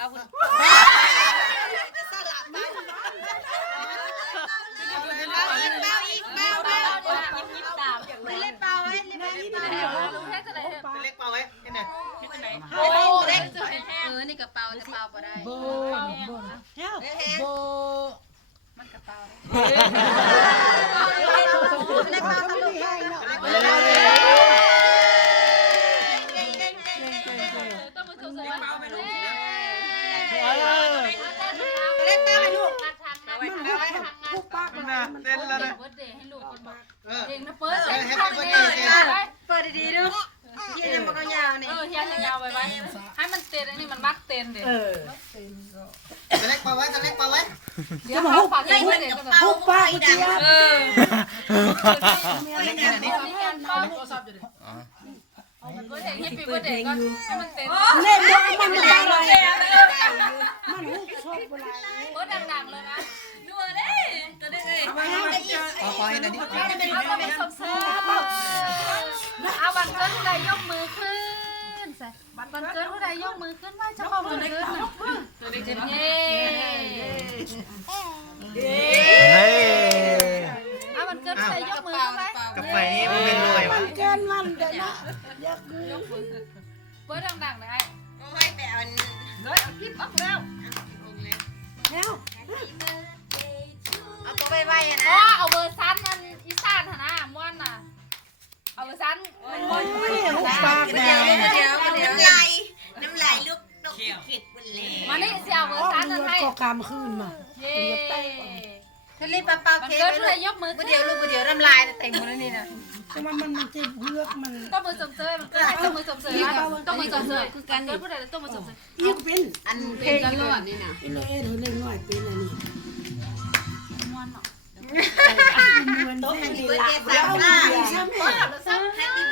เอาคุณจะสลับไปยิ้มตามเล่นเปล่าไว้เล่นเปล่า ลุงแค่จะไหน เล็กเปล่าไว้เห็นไหม โอ้เล็กนี่กระเป๋าจะเปล่าบ่ได้ โบโบ มันกระเป๋า เล่นเปล่าทะลุไปต้องมาชมสวัสดิ์เล่น เล่นตามไปลูก นัดทางนัดไว้ทางไว้ทางนัด ผู้ป้ากันนะ เต้นแล้วนะ เบิร์ดเดย์ให้ลูกคนบอก เออ เองนะเปิด เปิดดีๆดูยืนมันก็ยาวนี่ เฮียยาวไปไว้ให้มันเต้นอันนี้มันมักเต้นเด็ เล็กเปล่าไว้เล็กเปล่าไว้ เดี๋ยวเขาฝากให้เบิร์ดเดย์ก็แบบ ผู้ป้าเจียบ นี่งานเป้าเบิร์ดเดย์ให้ปีเบิร์ดเดย์ก็ให้มันเต้น เล่นเด็กมันไม่ได้เลยมันหูชอบอะไร เบิร์ดดังๆเลยนะนัวเด้ก็ได้เลย เอาไปเดี๋ยวนี้ เอาไปสมเสริมเอาบันเกิดผู้ใดยกมือขึ้นใส่บันเกิดผู้ใดยกมือขึ้นไหวจะเอามือขึ้นนะเย้เอาบันเกิดผู้ใดยกมือขึ้นไหม กับไฟนี้มันเป็นรวยวะ เกินมันเดี๋ยวนะยกมือ เบิร์ดดังๆเลย โอ้ยแต่อัน เลยเอาคลิปออกแล้ว แล้ว เอาตัวไปไว้ อ๋ นะ อเอาเบอร์ซันมันอีสานนะม้วนน่ะเอาเบอร์ซันมันม้วน ผู้ป้า เดี๋ยวน้ำลายลูกนกขิดมันเลย มานี่เสียวเบอร์ซันนั่นให้ ก็กำขึ้นมา เย้ ทะเลปลาเปล่า มัน เค้ก เกิด ไป ผู้ เล ใด ย ยกมือ เดี๋ยวลูกเดี๋ยวน้ำลายเต็มหมดแล้วนี่นะ แต่ว่ามันจะเลือกมัน ต้องมือสมเสยมันก็ต้องมือสมเสยต้องมือสมเสยคือการเกิดผู้ใดต้องมือสมเสย ยิ่งเป็น อัน เพลงกันรอดนี่นะ เป็นเลยเล็กน้อยเป็นอันนี้ ม้วนเนาะ เหมือน โต๊ะ เส้ อั น นนี้ ดี เบิร์ด ละ เดย์สามหน้า ใช่ไหม แล้วซ้ำ